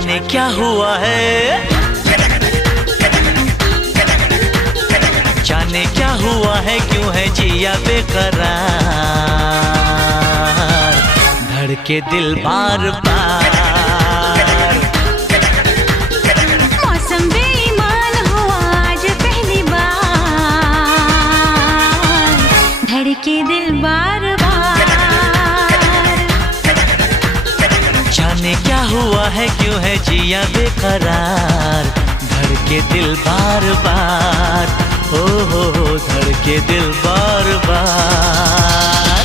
जाने क्या हुआ है, जाने क्या हुआ है, क्यों है जिया बेकरार, धड़के दिल बार बार। मौसम बेईमान हुआ आज पहली बार, धड़के दिल बार बार। जाने क्या हुआ है, क्यों है जिया बेकरार, धड़के दिल बार बार। ओ हो धड़के दिल बार बार।